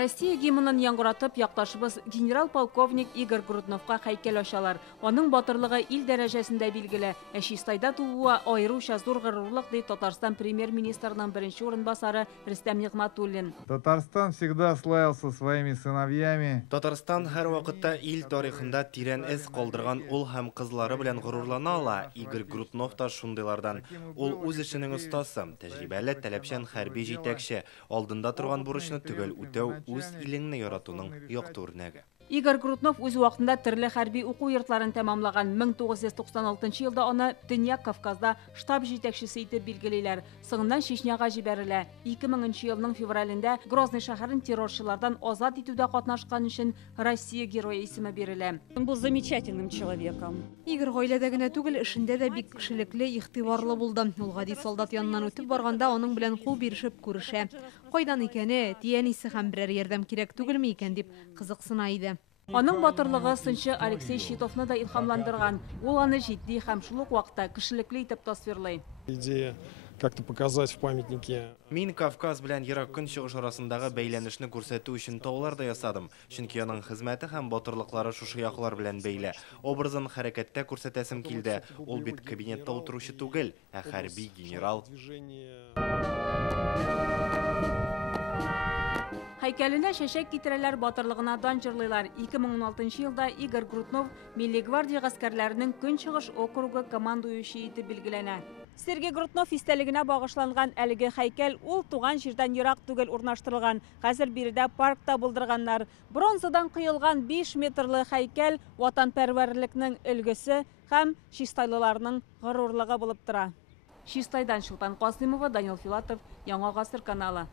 Россия гимнын яңгыратып якташыбыз генерал-полковник Игорь Грудновка һәйкәл ачалар. Аның батырлыгы ил дәрәҗәсендә билгеле. Чистайда тууы аеруча зур горурлык ди Татарстан премьер-министрының беренче урынбасары Рөстәм Нигъмәтуллин. Татарстан всегда славился своими сыновьями. Татарстан һәр вакытта ил тарихында тирән эз калдырган ул һәм кызлары белән горурлана ала. Игорь Груднов та шундыйлардан. Ул үз эшенең остасы, тәҗрибәле, таләпчән хәрби җитәкче, алдында торган бурычны түгел үтәү үз илеңне яратуның якты үрнәге. Игорь Груднов үз вакытында төрле хәрби уку йортларын тәмамлаган. 1996 елда аны Төньяк Кавказда штаб җитәкчесе итеп билгелиләр. Соңыннан Чечняга җибәрелә. 2000 елның февралендә Грозный шәһәрен террорчылардан азат итүдә катнашкан өчен Россия герое исеме бирелә. Он был замечательным человеком. Игорь гаиләдә генә түгел, эшендә дә бик кешелекле, игътибарлы булды. Ул гади солдат яныннан үтеп барганда аның белән кул бирешеп күрешә. Кайдан икәне, тиянисе һәм берәр ярдәм кирәк түгелме икән дип кызыксына иде. Аның батырлыгы сынчы Алексей Щитовны да илһамландырган. Ул аны җитди һәм шул ук вакытта кешелекле итеп тасвирлый. Идея как-то показать в памятнике. Мин Кавказ белән Ерак Көнчыгыш арасындагы бәйләнешне күрсәтү өчен таулар да ясадым. Чөнки аның хезмәте һәм батырлыклары шушы яклар белән бәйле. Образын хәрәкәттә күрсәтәсем килде. Ул бит кабинетта утыручы түгел, ә хәрби генерал. Һәйкәленә чәчәк китерәләр, батырлыгына дан җырлыйлар. 2016 елда Игорь Груднов Милли гвардия гаскәрләренең Көнчыгыш округы командующие итеп билгеләнә. Сергей Груднов истәлегенә багышланган әлеге һәйкәл ул туган җирдән ерак түгел урнаштырылган. Хәзер биредә паркта булдырганнар. Бронзадан кыелган 5 метрлы һәйкәл ватанпәрвәрлекнең өлгесе һәм чистайлыларның горурлыгы булып тора. Чистайдан Шулпан Касыймова, Данил Филатов, Яңа гасыр каналы.